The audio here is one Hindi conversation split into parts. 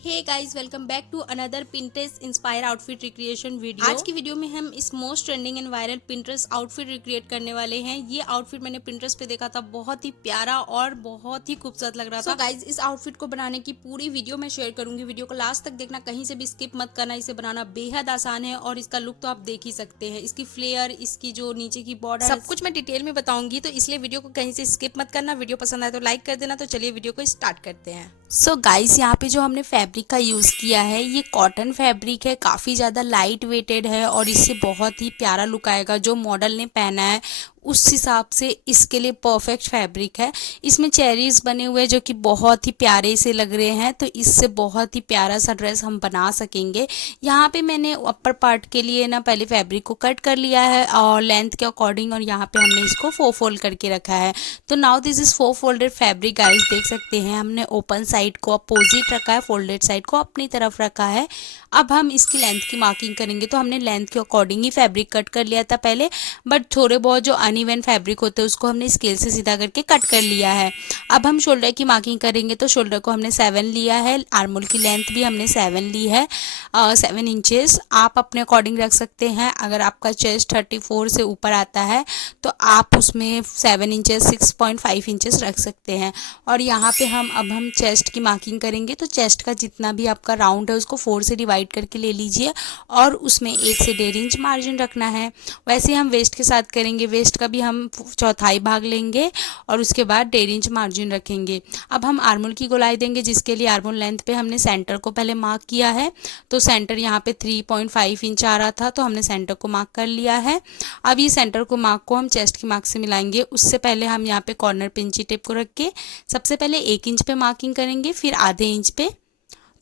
Hey guys, welcome back to another Pinterest inspire outfit recreation video. आज की वीडियो में हम इस most trending and viral Pinterest outfit recreate करने वाले हैं। ये आउटफिट मैंने पिंटरेस्ट पे देखा था, बहुत ही प्यारा और बहुत ही खूबसूरत लग रहा था। गाइस, इस आउटफिट को बनाने की पूरी वीडियो मैं शेयर करूंगी। वीडियो को लास्ट तक देखना, कहीं से भी स्किप मत करना। इसे बनाना बेहद आसान है और इसका लुक तो आप देख ही सकते हैं। इसकी फ्लेयर, इसकी जो नीचे की बॉर्डर, सब कुछ मैं डिटेल में बताऊंगी, तो इसलिए वीडियो को कहीं से स्किप मत करना। वीडियो पसंद आए तो लाइक कर देना। तो चलिए वीडियो को स्टार्ट करते हैं। सो गाइस, यहाँ पे जो हमने फैब्रिक का यूज़ किया है ये कॉटन फैब्रिक है, काफ़ी ज़्यादा लाइट वेटेड है और इससे बहुत ही प्यारा लुक आएगा। जो मॉडल ने पहना है उस हिसाब से इसके लिए परफेक्ट फैब्रिक है। इसमें चेरीज बने हुए जो कि बहुत ही प्यारे से लग रहे हैं, तो इससे बहुत ही प्यारा सा ड्रेस हम बना सकेंगे। यहाँ पे मैंने अपर पार्ट के लिए ना पहले फैब्रिक को कट कर लिया है और लेंथ के अकॉर्डिंग, और यहाँ पे हमने इसको 4 फोल्ड करके रखा है। तो now this is 4 folded fabric. Guys देख सकते हैं, हमने ओपन साइड को अपोजिट रखा है, फोल्डेड साइड को अपनी तरफ रखा है। अब हम इसकी लेंथ की मार्किंग करेंगे। तो हमने लेंथ के अकॉर्डिंग ही फैब्रिक कट कर लिया था पहले, बट थोड़े बहुत जो अनइवन फैब्रिक होते हैं उसको हमने स्केल से सीधा करके कट कर लिया है। अब हम शोल्डर की मार्किंग करेंगे। तो शोल्डर को हमने 7 लिया है, आर्मोल की लेंथ भी हमने 7 ली है, 7 इंचेस। आप अपने अकॉर्डिंग रख सकते हैं। अगर आपका चेस्ट 34 से ऊपर आता है तो आप उसमें 7 इंचेस 6.5 इंचेस रख सकते हैं। और यहाँ पे हम चेस्ट की मार्किंग करेंगे। तो चेस्ट का जितना भी आपका राउंड है उसको 4 से डिवाइड करके ले लीजिए और उसमें 1 से 1.5 इंच मार्जिन रखना है। वैसे हम वेस्ट के साथ करेंगे। वेस्ट का भी हम चौथाई भाग लेंगे और उसके बाद 1.5 इंच मार्जिन रखेंगे। अब हम आर्मोल की गोलाई देंगे, जिसके लिए आर्मोल लेंथ पे हमने सेंटर को पहले मार्क किया है। तो सेंटर यहाँ पे 3.5 इंच आ रहा था, तो हमने सेंटर को मार्क कर लिया है। अब ये सेंटर को मार्क को हम चेस्ट की मार्क से मिलाएंगे। उससे पहले हम यहाँ पे कॉर्नर पे इंची टेप को रख के सबसे पहले 1 इंच पे मार्किंग करेंगे, फिर आधे इंच पे।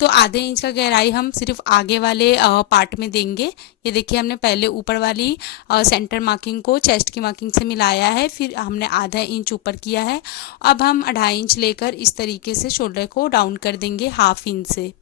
तो आधे इंच का गहराई हम सिर्फ आगे वाले पार्ट में देंगे। ये देखिए, हमने पहले ऊपर वाली सेंटर मार्किंग को चेस्ट की मार्किंग से मिलाया है, फिर हमने आधा इंच ऊपर किया है। अब हम 2.5 इंच लेकर इस तरीके से शोल्डर को डाउन कर देंगे 1/2 इंच से।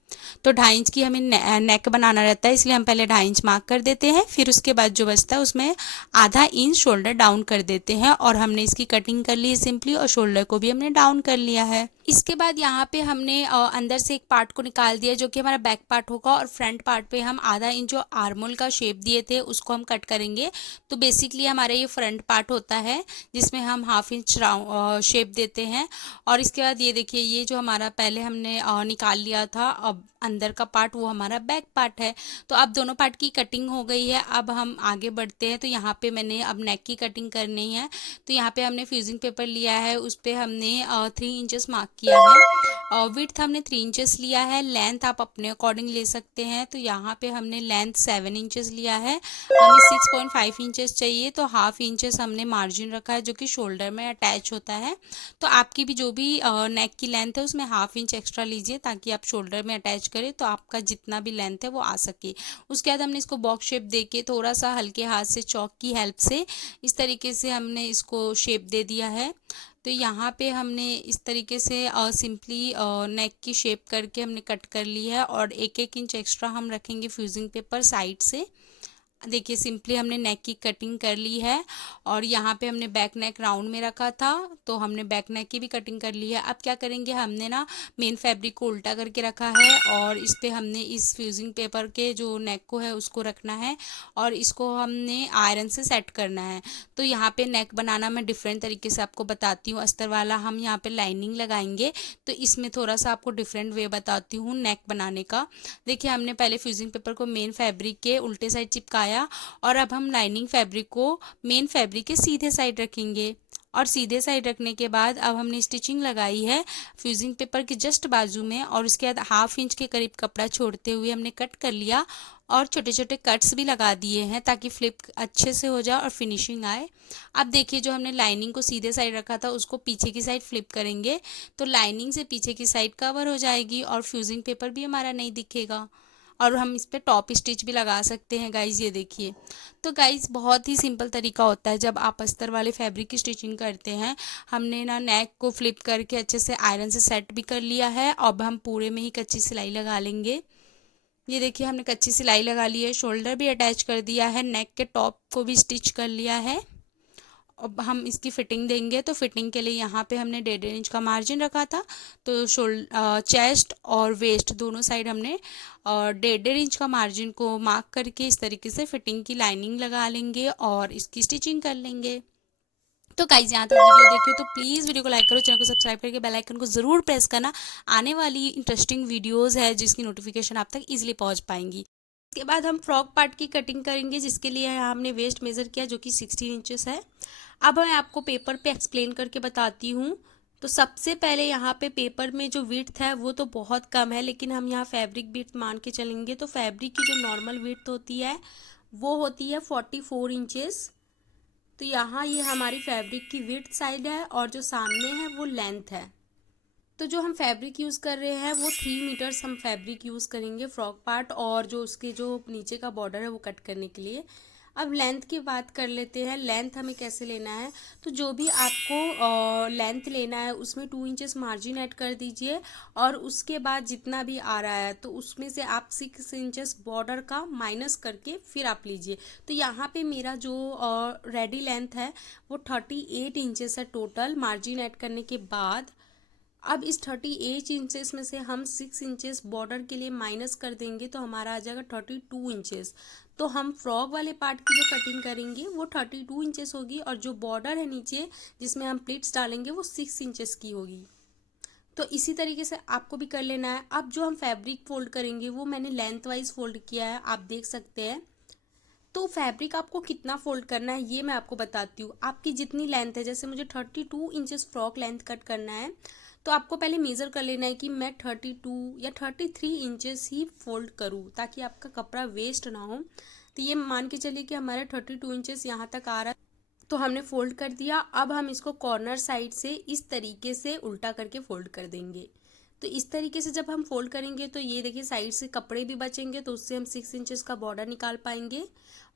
तो 2.5 इंच की हमें नेक बनाना रहता है, इसलिए हम पहले 2.5 इंच मार्क कर देते हैं, फिर उसके बाद जो बचता है उसमें आधा इंच शोल्डर डाउन कर देते हैं। और हमने इसकी कटिंग कर ली है सिंपली, और शोल्डर को भी हमने डाउन कर लिया है। इसके बाद यहाँ पे हमने अंदर से एक पार्ट को निकाल दिया जो कि हमारा बैक पार्ट होगा, और फ्रंट पार्ट पे हम आधा इंच जो आर्मोल का शेप दिए थे उसको हम कट करेंगे। तो बेसिकली हमारा ये फ्रंट पार्ट होता है जिसमें हम 1/2 इंच शेप देते हैं। और इसके बाद ये देखिए, ये जो हमारा पहले हमने निकाल लिया था अब अंदर का पार्ट, वो हमारा बैक पार्ट है। तो अब दोनों पार्ट की कटिंग हो गई है। अब हम आगे बढ़ते हैं। तो यहाँ पे मैंने अब नेक की कटिंग करनी है। तो यहाँ पे हमने फ्यूजिंग पेपर लिया है, उस पर हमने 3 इंचेस मार्क किया है। विड्थ हमने 3 इंचेस लिया है। लेंथ आप अपने अकॉर्डिंग ले सकते हैं। तो यहाँ पे हमने लेंथ 7 इंचेस लिया है, हमें 6.5 इंचेस चाहिए। तो 1/2 इंचेस हमने मार्जिन रखा है जो कि शोल्डर में अटैच होता है। तो आपकी भी जो भी नेक की लेंथ है उसमें 1/2 इंच एक्स्ट्रा लीजिए, ताकि आप शोल्डर में अटैच करें तो आपका जितना भी लेंथ है वो आ सके। उसके बाद हमने इसको बॉक्स शेप दे के थोड़ा सा हल्के हाथ से चॉक की हेल्प से इस तरीके से हमने इसको शेप दे दिया है। तो यहाँ पे हमने इस तरीके से सिंपली नेक की शेप करके हमने कट कर ली है, और 1-1 इंच एक्स्ट्रा हम रखेंगे फ्यूजिंग पेपर साइड से। देखिए, सिंपली हमने नेक की कटिंग कर ली है। और यहाँ पे हमने बैक नेक राउंड में रखा था, तो हमने बैक नेक की भी कटिंग कर ली है। अब क्या करेंगे, हमने ना मेन फैब्रिक को उल्टा करके रखा है और इस पे हमने इस फ्यूजिंग पेपर के जो नेक को है उसको रखना है, और इसको हमने आयरन से सेट करना है। तो यहाँ पे नेक बनाना मैं डिफरेंट तरीके से आपको बताती हूँ। अस्तर वाला हम यहाँ पे लाइनिंग लगाएंगे, तो इसमें थोड़ा सा आपको डिफरेंट वे बताती हूँ नेक बनाने का। देखिए, हमने पहले फ्यूजिंग पेपर को मेन फैब्रिक के उल्टे साइड चिपकाया, और अब हम लाइनिंग फैब्रिक को मेन फैब्रिक के सीधे साइड रखेंगे। और सीधे साइड रखने के बाद अब हमने स्टिचिंग लगाई है फ्यूजिंग पेपर के जस्ट बाजू में, और उसके बाद 1/2 इंच के करीब कपड़ा छोड़ते हुए हमने कट कर लिया, और छोटे छोटे कट्स भी लगा दिए हैं ताकि फ्लिप अच्छे से हो जाए और फिनिशिंग आए। अब देखिए, जो हमने लाइनिंग को सीधे साइड रखा था उसको पीछे की साइड फ्लिप करेंगे, तो लाइनिंग से पीछे की साइड कवर हो जाएगी और फ्यूजिंग पेपर भी हमारा नहीं दिखेगा। और हम इस पे टॉप स्टिच भी लगा सकते हैं गाइज, ये देखिए। तो गाइज, बहुत ही सिंपल तरीका होता है जब आप अस्तर वाले फैब्रिक की स्टिचिंग करते हैं। हमने ना नेक को फ्लिप करके अच्छे से आयरन से सेट भी कर लिया है। अब हम पूरे में ही कच्ची सिलाई लगा लेंगे। ये देखिए, हमने कच्ची सिलाई लगा ली है, शोल्डर भी अटैच कर दिया है, नेक के टॉप को भी स्टिच कर लिया है। अब हम इसकी फिटिंग देंगे। तो फिटिंग के लिए यहाँ पे हमने 1.5 इंच का मार्जिन रखा था। तो चेस्ट और वेस्ट दोनों साइड हमने 1.5 इंच का मार्जिन को मार्क करके इस तरीके से फिटिंग की लाइनिंग लगा लेंगे और इसकी स्टिचिंग कर लेंगे। तो गाइज यहाँ तक वीडियो देखिए तो प्लीज़ वीडियो को लाइक करो, चैनल को सब्सक्राइब करके बेल आइकन को ज़रूर प्रेस करना। आने वाली इंटरेस्टिंग वीडियोस है जिसकी नोटिफिकेशन आप तक इजीली पहुँच पाएंगी। इसके बाद हम फ्रॉक पार्ट की कटिंग करेंगे, जिसके लिए यहाँ हमने वेस्ट मेज़र किया जो कि 16 इंचेस है। अब मैं आपको पेपर पे एक्सप्लेन करके बताती हूँ। तो सबसे पहले यहाँ पे पेपर में जो विड्थ है वो तो बहुत कम है, लेकिन हम यहाँ फैब्रिक विड्थ मान के चलेंगे। तो फैब्रिक की जो नॉर्मल विड्थ होती है वो होती है 44 इंचेस। तो यहाँ ये हमारी फैब्रिक की विड्थ साइड है और जो सामने है वो लेंथ है। तो जो हम फैब्रिक यूज़ कर रहे हैं वो 3 मीटर्स हम फैब्रिक यूज़ करेंगे फ्रॉक पार्ट, और जो उसके जो नीचे का बॉर्डर है वो कट करने के लिए। अब लेंथ की बात कर लेते हैं, लेंथ हमें कैसे लेना है। तो जो भी आपको लेंथ लेना है उसमें 2 इंचेस मार्जिन ऐड कर दीजिए, और उसके बाद जितना भी आ रहा है तो उसमें से आप 6 इंचेस बॉर्डर का माइनस करके फिर आप लीजिए। तो यहाँ पे मेरा जो रेडी लेंथ है वो 38 इंचेस है टोटल मार्जिन ऐड करने के बाद। अब इस 38 इंचेस में से हम 6 इंचेस बॉर्डर के लिए माइनस कर देंगे तो हमारा आ जाएगा 32 इंचेस। तो हम फ्रॉक वाले पार्ट की जो कटिंग करेंगे वो 32 इंचेस होगी, और जो बॉर्डर है नीचे जिसमें हम प्लीट्स डालेंगे वो 6 इंचेस की होगी। तो इसी तरीके से आपको भी कर लेना है। अब जो हम फैब्रिक फोल्ड करेंगे वो मैंने लेंथ वाइज फोल्ड किया है, आप देख सकते हैं। तो फैब्रिक आपको कितना फोल्ड करना है ये मैं आपको बताती हूँ। आपकी जितनी लेंथ है, जैसे मुझे 32 इंचेस फ्रॉक लेंथ कट करना है, तो आपको पहले मेज़र कर लेना है कि मैं 32 या 33 इंचेस ही फोल्ड करूँ ताकि आपका कपड़ा वेस्ट ना हो। तो ये मान के चलिए कि हमारा 32 इंचेस यहाँ तक आ रहा है, तो हमने फोल्ड कर दिया। अब हम इसको कॉर्नर साइड से इस तरीके से उल्टा करके फोल्ड कर देंगे। तो इस तरीके से जब हम फोल्ड करेंगे तो ये देखिए साइड से कपड़े भी बचेंगे, तो उससे हम 6 इंचेस का बॉर्डर निकाल पाएंगे।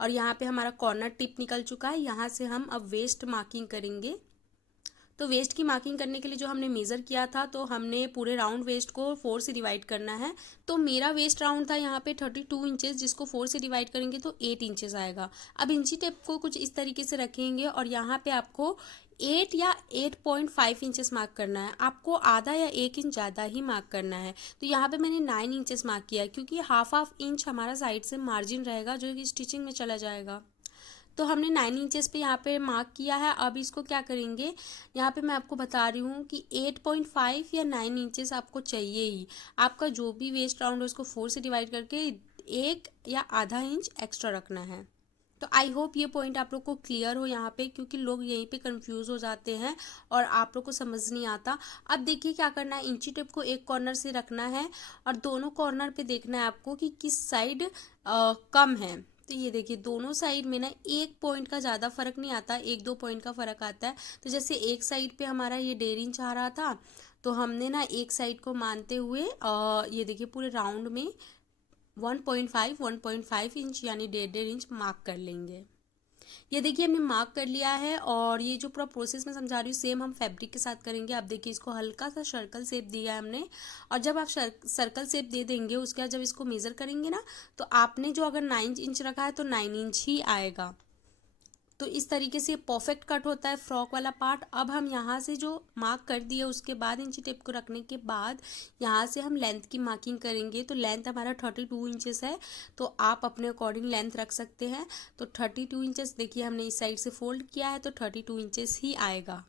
और यहाँ पे हमारा कॉर्नर टिप निकल चुका है, यहाँ से हम अब वेस्ट मार्किंग करेंगे। तो वेस्ट की मार्किंग करने के लिए जो हमने मेज़र किया था, तो हमने पूरे राउंड वेस्ट को 4 से डिवाइड करना है। तो मेरा वेस्ट राउंड था यहाँ पे 32 इंचेस, जिसको 4 से डिवाइड करेंगे तो 8 इंचेस आएगा। अब इंची टेप को कुछ इस तरीके से रखेंगे और यहाँ पे आपको 8 या 8.5 इंचेस मार्क करना है। आपको आधा या 1 इंच ज़्यादा ही मार्क करना है। तो यहाँ पे मैंने 9 इंचेस मार्क किया है, क्योंकि हाफ इंच हमारा साइड से मार्जिन रहेगा जो कि स्टिचिंग में चला जाएगा। तो हमने 9 इंचेस पे यहाँ पे मार्क किया है। अब इसको क्या करेंगे, यहाँ पे मैं आपको बता रही हूँ कि 8.5 या 9 इंचेस आपको चाहिए ही। आपका जो भी वेस्ट राउंड है उसको 4 से डिवाइड करके 1 या आधा इंच एक्स्ट्रा रखना है। तो आई होप ये पॉइंट आप लोग को क्लियर हो यहाँ पे, क्योंकि लोग यहीं पे कंफ्यूज हो जाते हैं और आप लोग को समझ नहीं आता। अब देखिए क्या करना है, इंची टेप को एक कॉर्नर से रखना है और दोनों कॉर्नर पे देखना है आपको कि किस साइड कम है। तो ये देखिए दोनों साइड में ना 1 पॉइंट का ज़्यादा फर्क नहीं आता, 1-2 पॉइंट का फर्क आता है। तो जैसे एक साइड पे हमारा ये 1.5 इंच आ रहा था, तो हमने ना एक साइड को मानते हुए ये देखिए पूरे राउंड में 1.5 इंच यानी 1.5 इंच मार्क कर लेंगे। ये देखिए हमने मार्क कर लिया है, और ये जो पूरा प्रोसेस मैं समझा रही हूँ सेम हम फैब्रिक के साथ करेंगे। आप देखिए इसको हल्का सा सर्कल शेप दिया है हमने, और जब आप सर्कल शेप दे देंगे उसके बाद जब इसको मेज़र करेंगे ना, तो आपने जो अगर 9 इंच रखा है तो 9 इंच ही आएगा। तो इस तरीके से परफेक्ट कट होता है फ्रॉक वाला पार्ट। अब हम यहाँ से जो मार्क कर दिए उसके बाद इंची टेप को रखने के बाद यहाँ से हम लेंथ की मार्किंग करेंगे। तो लेंथ हमारा 32 इंचेस है, तो आप अपने अकॉर्डिंग लेंथ रख सकते हैं। तो 32 इंचेस देखिए हमने इस साइड से फोल्ड किया है तो 32 इंचेस ही आएगा।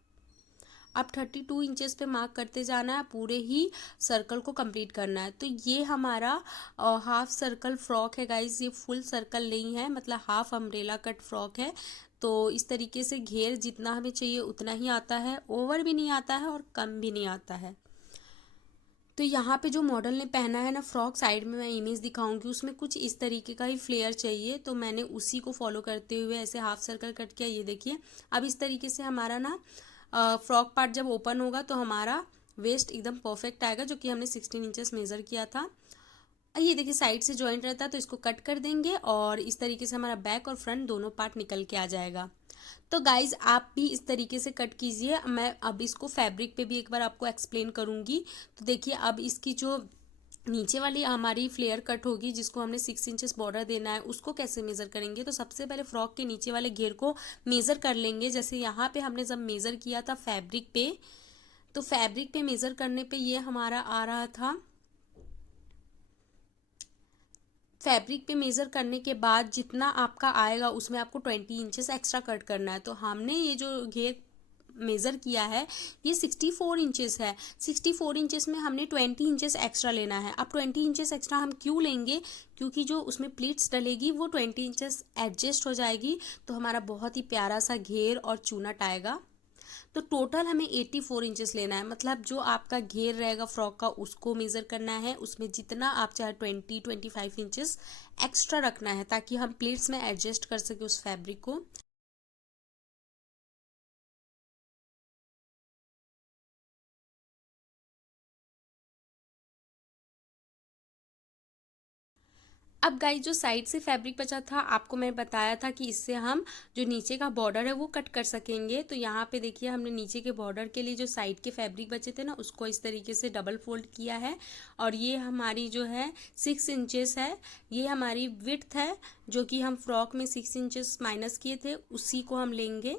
अब 32 इंचेस पे मार्क करते जाना है, पूरे ही सर्कल को कंप्लीट करना है। तो ये हमारा हाफ सर्कल फ्रॉक है गाइस, ये फुल सर्कल नहीं है, मतलब हाफ अम्ब्रेला कट फ्रॉक है। तो इस तरीके से घेर जितना हमें चाहिए उतना ही आता है, ओवर भी नहीं आता है और कम भी नहीं आता है। तो यहाँ पे जो मॉडल ने पहना है ना फ्रॉक, साइड में मैं इमेज दिखाऊंगी, उसमें कुछ इस तरीके का ही फ्लेयर चाहिए, तो मैंने उसी को फॉलो करते हुए ऐसे हाफ सर्कल कट किया। ये देखिए अब इस तरीके से हमारा ना फ्रॉक पार्ट जब ओपन होगा तो हमारा वेस्ट एकदम परफेक्ट आएगा, जो कि हमने 16 इंचेस मेज़र किया था। ये देखिए साइड से जॉइंट रहता है तो इसको कट कर देंगे, और इस तरीके से हमारा बैक और फ्रंट दोनों पार्ट निकल के आ जाएगा। तो गाइज आप भी इस तरीके से कट कीजिए। मैं अब इसको फैब्रिक पे भी एक बार आपको एक्सप्लेन करूँगी। तो देखिए अब इसकी जो नीचे वाली हमारी फ्लेयर कट होगी जिसको हमने 6 इंचेस बॉर्डर देना है, उसको कैसे मेज़र करेंगे। तो सबसे पहले फ्रॉक के नीचे वाले घेर को मेज़र कर लेंगे। जैसे यहाँ पे हमने जब मेज़र किया था फैब्रिक पे, तो फैब्रिक पे मेज़र करने पे ये हमारा आ रहा था। फैब्रिक पे मेज़र करने के बाद जितना आपका आएगा उसमें आपको 20 इंचेस एक्स्ट्रा कट करना है। तो हमने ये जो घेर मेज़र किया है ये 64 इंचेस है। 64 इंचेस में हमने 20 इंचेस एक्स्ट्रा लेना है। अब 20 इंचेस एक्स्ट्रा हम क्यों लेंगे, क्योंकि जो उसमें प्लीट्स डलेगी वो 20 इंचेस एडजस्ट हो जाएगी, तो हमारा बहुत ही प्यारा सा घेर और चूनट आएगा। तो टोटल हमें 84 इंचेस लेना है, मतलब जो आपका घेर रहेगा फ्रॉक का उसको मेज़र करना है, उसमें जितना आप चाहे 20-25 इंचेस एक्स्ट्रा रखना है ताकि हम प्लीट्स में एडजस्ट कर सके उस फैब्रिक को। अब गाइस जो साइड से फैब्रिक बचा था आपको मैं बताया था कि इससे हम जो नीचे का बॉर्डर है वो कट कर सकेंगे। तो यहाँ पे देखिए हमने नीचे के बॉर्डर के लिए जो साइड के फैब्रिक बचे थे ना उसको इस तरीके से डबल फोल्ड किया है, और ये हमारी जो है 6 इंचेस है, ये हमारी विड्थ है जो कि हम फ्रॉक में 6 इंचेस माइनस किए थे उसी को हम लेंगे।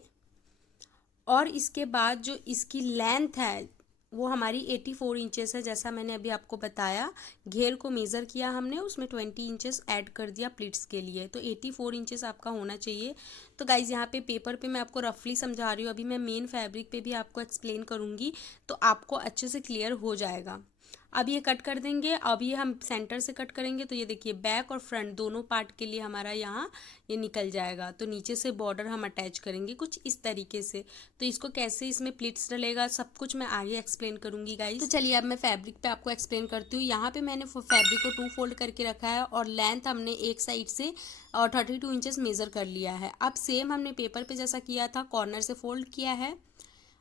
और इसके बाद जो इसकी लेंथ है वो हमारी 84 इंचेस है, जैसा मैंने अभी आपको बताया। घेर को मेज़र किया हमने, उसमें 20 इंचेस ऐड कर दिया प्लीट्स के लिए, तो 84 इंचेस आपका होना चाहिए। तो गाइज यहाँ पे पेपर पे मैं आपको रफली समझा रही हूँ, अभी मैं मेन फैब्रिक पे भी आपको एक्सप्लेन करूँगी तो आपको अच्छे से क्लियर हो जाएगा। अब ये कट कर देंगे। अब ये हम सेंटर से कट करेंगे तो ये देखिए बैक और फ्रंट दोनों पार्ट के लिए हमारा यहाँ ये निकल जाएगा। तो नीचे से बॉर्डर हम अटैच करेंगे कुछ इस तरीके से। तो इसको कैसे इसमें प्लीट्स डलेगा सब कुछ मैं आगे एक्सप्लेन करूंगी गाइस। तो चलिए अब मैं फैब्रिक पे आपको एक्सप्लेन करती हूँ। यहाँ पे मैंने फैब्रिक को 2 फोल्ड करके रखा है और लेंथ हमने एक साइड से और 32 इंचेस मेज़र कर लिया है। अब सेम हमने पेपर पे जैसा किया था कॉर्नर से फोल्ड किया है।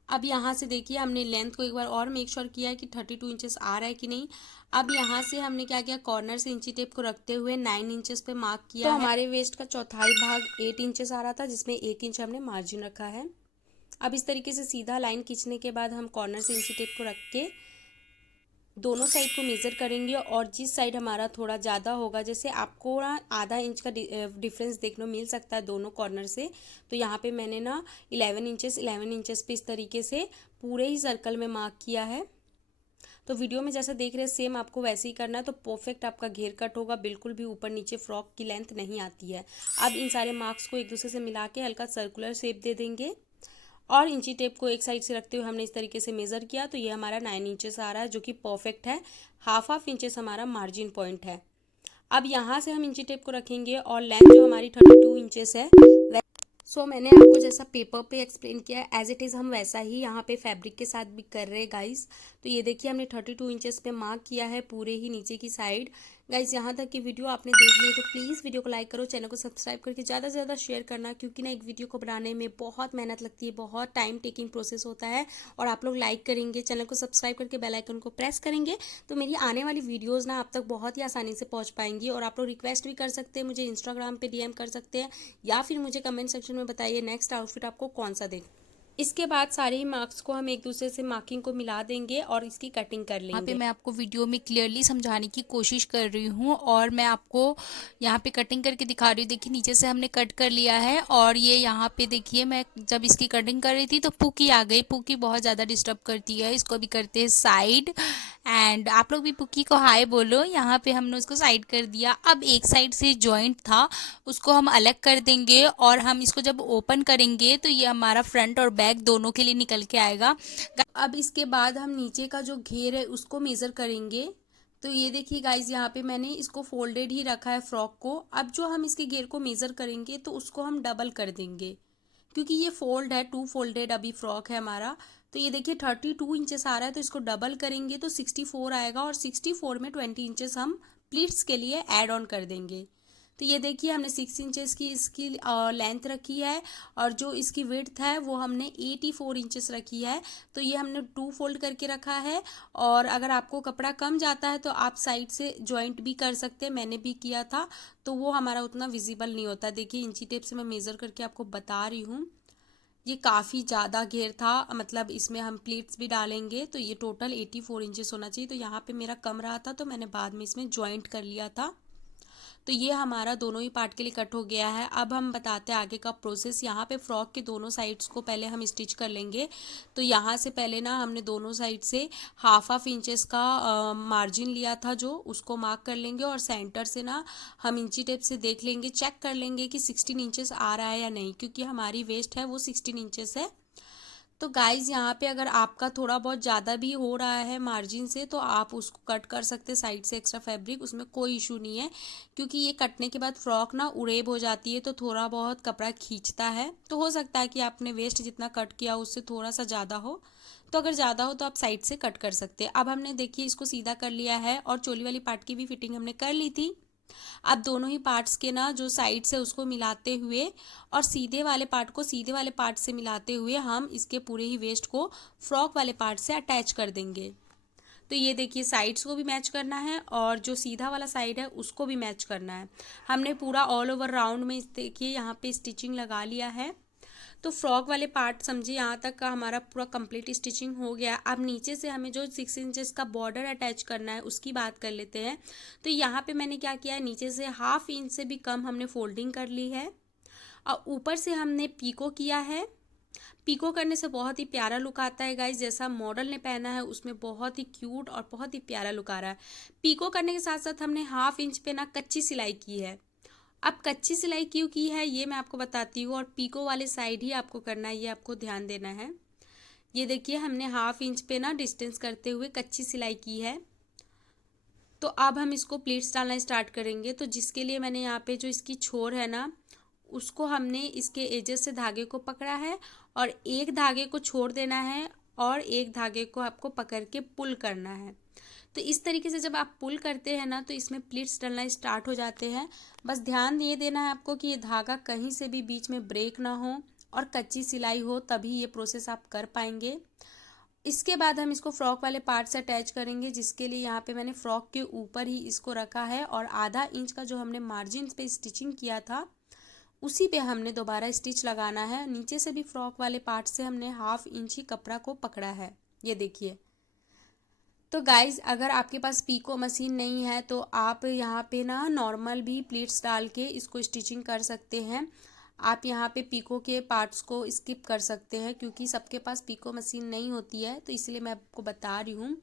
अब यहाँ से देखिए हमने लेंथ को एक बार और मेक श्योर किया है कि 32 इंचेस आ रहा है कि नहीं। अब यहाँ से हमने क्या किया, कॉर्नर से इंची टेप को रखते हुए 9 इंचेस पे मार्क किया है। तो हमारे वेस्ट का चौथाई भाग 8 इंचेस आ रहा था जिसमें 1 इंच हमने मार्जिन रखा है। अब इस तरीके से सीधा लाइन खींचने के बाद हम कॉर्नर से इंची टेप को रख के दोनों साइड को मेज़र करेंगे, और जिस साइड हमारा थोड़ा ज़्यादा होगा, जैसे आपको ना आधा इंच का डिफरेंस देखने मिल सकता है दोनों कॉर्नर से, तो यहाँ पे मैंने ना 11 इंचेस पे इस तरीके से पूरे ही सर्कल में मार्क किया है। तो वीडियो में जैसा देख रहे हैं सेम आपको वैसे ही करना है, तो परफेक्ट आपका घेर कट होगा, बिल्कुल भी ऊपर नीचे फ्रॉक की लेंथ नहीं आती है। अब इन सारे मार्क्स को एक दूसरे से मिला के हल्का सर्कुलर शेप दे देंगे, और इंची टेप को एक साइड से रखते हुए हमने इस तरीके से मेज़र किया तो ये हमारा 9 इंचेस आ रहा है जो कि परफेक्ट है। हाफ इंचेस हमारा मार्जिन पॉइंट है। अब यहाँ से हम इंची टेप को रखेंगे और लेंथ जो हमारी 32 इंचेस है। मैंने आपको जैसा पेपर पे एक्सप्लेन किया एज इट इज़ हम वैसा ही यहाँ पे फैब्रिक के साथ भी कर रहे हैं गाइस। तो ये देखिए हमने 32 इंचेस पे मार्क किया है पूरे ही नीचे की साइड। गाइस यहाँ तक की वीडियो आपने देख ली तो प्लीज़ वीडियो को लाइक करो, चैनल को सब्सक्राइब करके ज़्यादा से ज़्यादा शेयर करना, क्योंकि ना एक वीडियो को बनाने में बहुत मेहनत लगती है, बहुत टाइम टेकिंग प्रोसेस होता है। और आप लोग लाइक करेंगे, चैनल को सब्सक्राइब करके बेल आइकन को प्रेस करेंगे तो मेरी आने वाली वीडियोज़ ना आप तक बहुत ही आसानी से पहुँच पाएंगी। और आप लोग रिक्वेस्ट भी कर सकते हैं, मुझे इंस्टाग्राम पर DM कर सकते हैं, या फिर मुझे कमेंट सेक्शन में बताइए नेक्स्ट आउटफिट आपको कौन सा दें। इसके बाद सारे ही मार्क्स को हम एक दूसरे से मार्किंग को मिला देंगे और इसकी कटिंग कर लेंगे। यहाँ पे मैं आपको वीडियो में क्लियरली समझाने की कोशिश कर रही हूँ और मैं आपको यहाँ पे कटिंग करके दिखा रही हूँ। देखिए नीचे से हमने कट कर लिया है, और ये यहाँ पे देखिए मैं जब इसकी कटिंग कर रही थी तो पुकी आ गई। पुकी बहुत ज़्यादा डिस्टर्ब करती है, इसको भी करते हैं साइड। एंड आप लोग भी पुकी को हाय बोलो। यहाँ पे हमने उसको साइड कर दिया। अब एक साइड से जॉइंट था उसको हम अलग कर देंगे, और हम इसको जब ओपन करेंगे तो ये हमारा फ्रंट और बैक दोनों के लिए निकल के आएगा। अब इसके बाद हम नीचे का जो घेर है उसको मेज़र करेंगे। तो ये देखिए गाइज यहाँ पे मैंने इसको फोल्डेड ही रखा है फ्रॉक को। अब जो हम इसके घेर को मेज़र करेंगे तो उसको हम डबल कर देंगे, क्योंकि ये फोल्ड है, 2 फोल्डेड अभी फ्रॉक है हमारा। तो ये देखिए 32 इंचेस आ रहा है, तो इसको डबल करेंगे तो 64 आएगा, और 64 में 20 इंचेस हम प्लीट्स के लिए ऐड ऑन कर देंगे। तो ये देखिए हमने 6 इंचेस की इसकी लेंथ रखी है, और जो इसकी विड्थ है वो हमने 84 इंचेस रखी है। तो ये हमने 2 फोल्ड करके रखा है, और अगर आपको कपड़ा कम जाता है तो आप साइड से जॉइंट भी कर सकते हैं, मैंने भी किया था, तो वो हमारा उतना विजिबल नहीं होता। देखिए इंची टेप से मैं मेज़र करके आपको बता रही हूँ। ये काफ़ी ज़्यादा घेर था, मतलब इसमें हम प्लीट्स भी डालेंगे तो ये टोटल 84 इंचेस होना चाहिए। तो यहाँ पे मेरा कम रहा था तो मैंने बाद में इसमें ज्वाइंट कर लिया था। तो ये हमारा दोनों ही पार्ट के लिए कट हो गया है। अब हम बताते हैं आगे का प्रोसेस। यहाँ पे फ्रॉक के दोनों साइड्स को पहले हम स्टिच कर लेंगे। तो यहाँ से पहले ना हमने दोनों साइड से हाफ इंचेस का मार्जिन लिया था, जो उसको मार्क कर लेंगे और सेंटर से ना हम इंची टेप से देख लेंगे, चेक कर लेंगे कि 16 इंचेस आ रहा है या नहीं, क्योंकि हमारी वेस्ट है वो 16 इंचेस है। तो गाइज यहाँ पे अगर आपका थोड़ा बहुत ज़्यादा भी हो रहा है मार्जिन से तो आप उसको कट कर सकते हैं साइड से एक्स्ट्रा फैब्रिक, उसमें कोई इशू नहीं है। क्योंकि ये कटने के बाद फ्रॉक ना उड़ेब हो जाती है तो थोड़ा बहुत कपड़ा खींचता है, तो हो सकता है कि आपने वेस्ट जितना कट किया उससे थोड़ा सा ज़्यादा हो। तो अगर ज़्यादा हो तो आप साइड से कट कर सकते हैं। अब हमने देखिए इसको सीधा कर लिया है और चोली वाली पार्ट की भी फिटिंग हमने कर ली थी। अब दोनों ही पार्ट्स के ना जो साइड से उसको मिलाते हुए और सीधे वाले पार्ट को सीधे वाले पार्ट से मिलाते हुए हम इसके पूरे ही वेस्ट को फ्रॉक वाले पार्ट से अटैच कर देंगे। तो ये देखिए साइड्स को भी मैच करना है और जो सीधा वाला साइड है उसको भी मैच करना है। हमने पूरा ऑल ओवर राउंड में देखिए यहाँ पे स्टिचिंग लगा लिया है। तो फ्रॉक वाले पार्ट समझिए यहाँ तक का हमारा पूरा कंप्लीट स्टिचिंग हो गया। अब नीचे से हमें जो 6 इंचेस का बॉर्डर अटैच करना है उसकी बात कर लेते हैं। तो यहाँ पे मैंने क्या किया है, नीचे से हाफ इंच से भी कम हमने फोल्डिंग कर ली है और ऊपर से हमने पीको किया है। पीको करने से बहुत ही प्यारा लुक आता है गाइस, जैसा मॉडल ने पहना है उसमें बहुत ही क्यूट और बहुत ही प्यारा लुक आ रहा है। पीको करने के साथ साथ हमने हाफ इंच पे ना कच्ची सिलाई की है। अब कच्ची सिलाई क्यों की है ये मैं आपको बताती हूँ, और पीको वाले साइड ही आपको करना है, ये आपको ध्यान देना है। ये देखिए हमने हाफ इंच पे ना डिस्टेंस करते हुए कच्ची सिलाई की है। तो अब हम इसको प्लीट्स डालना स्टार्ट करेंगे। तो जिसके लिए मैंने यहाँ पे जो इसकी छोर है ना उसको हमने इसके एजेस से धागे को पकड़ा है और एक धागे को छोड़ देना है और एक धागे को आपको पकड़ के पुल करना है। तो इस तरीके से जब आप पुल करते हैं ना तो इसमें प्लीट्स डलना स्टार्ट हो जाते हैं। बस ध्यान ये देना है आपको कि ये धागा कहीं से भी बीच में ब्रेक ना हो और कच्ची सिलाई हो, तभी ये प्रोसेस आप कर पाएंगे। इसके बाद हम इसको फ्रॉक वाले पार्ट से अटैच करेंगे, जिसके लिए यहाँ पे मैंने फ्रॉक के ऊपर ही इसको रखा है और आधा इंच का जो हमने मार्जिन पे स्टिचिंग किया था उसी पे हमने दोबारा स्टिच लगाना है। नीचे से भी फ्रॉक वाले पार्ट से हमने हाफ इंच ही कपड़ा को पकड़ा है, ये देखिए। तो गाइज अगर आपके पास पीको मशीन नहीं है तो आप यहाँ पे ना नॉर्मल भी प्लीट्स डाल के इसको स्टिचिंग कर सकते हैं। आप यहाँ पे पीको के पार्ट्स को स्किप कर सकते हैं क्योंकि सबके पास पीको मशीन नहीं होती है, तो इसलिए मैं आपको बता रही हूँ।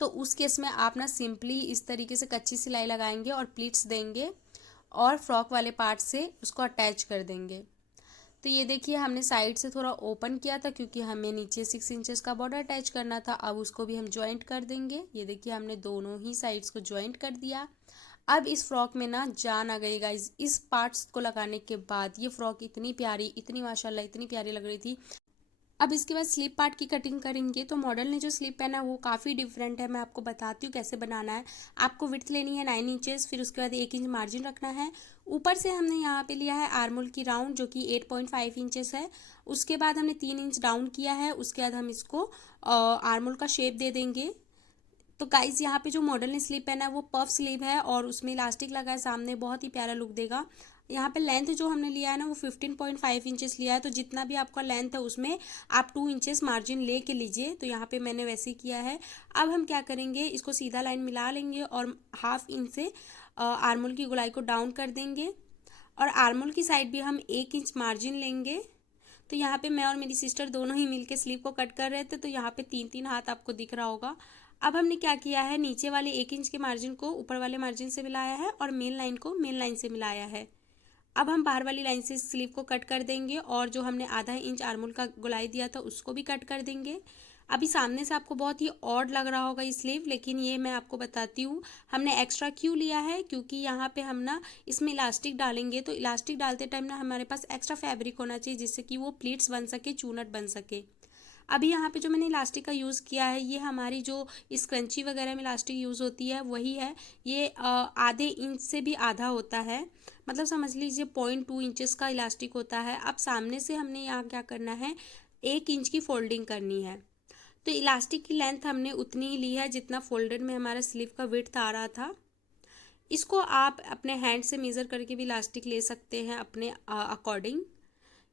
तो उस केस में आप ना सिंपली इस तरीके से कच्ची सिलाई लगाएंगे और प्लीट्स देंगे और फ्रॉक वाले पार्ट से उसको अटैच कर देंगे। तो ये देखिए हमने साइड से थोड़ा ओपन किया था क्योंकि हमें नीचे 6 इंचेस का बॉर्डर अटैच करना था। अब उसको भी हम ज्वाइंट कर देंगे। ये देखिए हमने दोनों ही साइड्स को ज्वाइंट कर दिया। अब इस फ्रॉक में ना जान आ गई गाइज, इस पार्ट्स को लगाने के बाद ये फ्रॉक इतनी प्यारी, इतनी माशाल्लाह इतनी प्यारी लग रही थी। अब इसके बाद स्लीप पार्ट की कटिंग करेंगे। तो मॉडल ने जो स्लीप पहना है वो काफ़ी डिफरेंट है, मैं आपको बताती हूँ कैसे बनाना है। आपको विड्थ लेनी है 9 इंचेस, फिर उसके बाद 1 इंच मार्जिन रखना है। ऊपर से हमने यहाँ पे लिया है आर्मोल की राउंड जो कि 8.5 इंचेस है। उसके बाद हमने 3 इंच डाउन किया है। उसके बाद हम इसको आर्मोल का शेप दे देंगे। तो गाइज यहाँ पे जो मॉडल ने स्लीव पहना है वो पफ स्लीव है और उसमें इलास्टिक लगा है सामने, बहुत ही प्यारा लुक देगा। यहाँ पे लेंथ जो हमने लिया है ना वो 15.5 इंचेस लिया है। तो जितना भी आपका लेंथ है उसमें आप 2 इंचेस मार्जिन ले के लीजिए। तो यहाँ पे मैंने वैसे किया है। अब हम क्या करेंगे, इसको सीधा लाइन मिला लेंगे और हाफ इंच से आर्मोल की गोलाई को डाउन कर देंगे और आर्मोल की साइड भी हम 1 इंच मार्जिन लेंगे। तो यहाँ पे मैं और मेरी सिस्टर दोनों ही मिलके स्लीव को कट कर रहे थे, तो यहाँ पे 3-3 हाथ आपको दिख रहा होगा। अब हमने क्या किया है, नीचे वाले 1 इंच के मार्जिन को ऊपर वाले मार्जिन से मिलाया है और मेन लाइन को मेन लाइन से मिलाया है। अब हम बाहर वाली लाइन से स्लीव को कट कर देंगे और जो हमने आधा इंच आर्मोल का गोलाई दिया था उसको भी कट कर देंगे। अभी सामने से आपको बहुत ही ऑड लग रहा होगा ये स्लीव, लेकिन ये मैं आपको बताती हूँ हमने एक्स्ट्रा क्यों लिया है, क्योंकि यहाँ पे हम ना इसमें इलास्टिक डालेंगे। तो इलास्टिक डालते टाइम ना हमारे पास एक्स्ट्रा फैब्रिक होना चाहिए जिससे कि वो प्लीट्स बन सके, चूनट बन सके। अभी यहाँ पे जो मैंने इलास्टिक का यूज़ किया है ये हमारी जो स्क्रंची वगैरह में इलास्टिक यूज़ होती है वही है। ये आधे इंच से भी आधा होता है, मतलब समझ लीजिए 0.2 इंचेस का इलास्टिक होता है। अब सामने से हमने यहाँ क्या करना है, 1 इंच की फोल्डिंग करनी है। तो इलास्टिक की लेंथ हमने उतनी ही ली है जितना फोल्डेड में हमारा स्लीव का विड्थ आ रहा था। इसको आप अपने हैंड से मेज़र करके भी इलास्टिक ले सकते हैं अपने अकॉर्डिंग।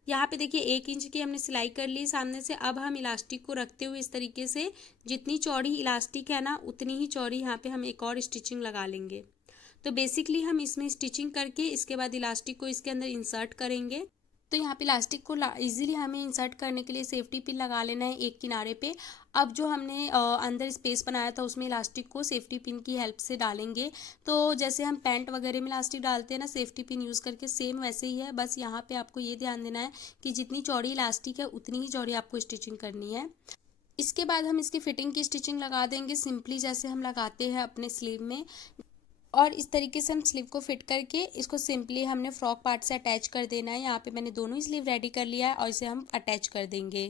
यहाँ पे देखिए 1 इंच की हमने सिलाई कर ली सामने से। अब हम इलास्टिक को रखते हुए इस तरीके से जितनी चौड़ी इलास्टिक है ना उतनी ही चौड़ी यहाँ पे हम एक और स्टिचिंग लगा लेंगे। तो बेसिकली हम इसमें स्टिचिंग करके इसके बाद इलास्टिक को इसके अंदर इंसर्ट करेंगे। तो यहाँ पे इलास्टिक को इजीली हमें इंसर्ट करने के लिए सेफ्टी पिन लगा लेना है एक किनारे पे। अब जो हमने अंदर स्पेस बनाया था उसमें इलास्टिक को सेफ्टी पिन की हेल्प से डालेंगे। तो जैसे हम पैंट वगैरह में इलास्टिक डालते हैं ना सेफ्टी पिन यूज़ करके, सेम वैसे ही है। बस यहाँ पे आपको ये ध्यान देना है कि जितनी चौड़ी इलास्टिक है उतनी ही चौड़ी आपको स्टिचिंग करनी है। इसके बाद हम इसकी फिटिंग की स्टिचिंग लगा देंगे सिंपली जैसे हम लगाते हैं अपने स्लीव में। और इस तरीके से हम स्लीव को फिट करके इसको सिंपली हमने फ्रॉक पार्ट से अटैच कर देना है। यहाँ पे मैंने दोनों ही स्लीव रेडी कर लिया है और इसे हम अटैच कर देंगे।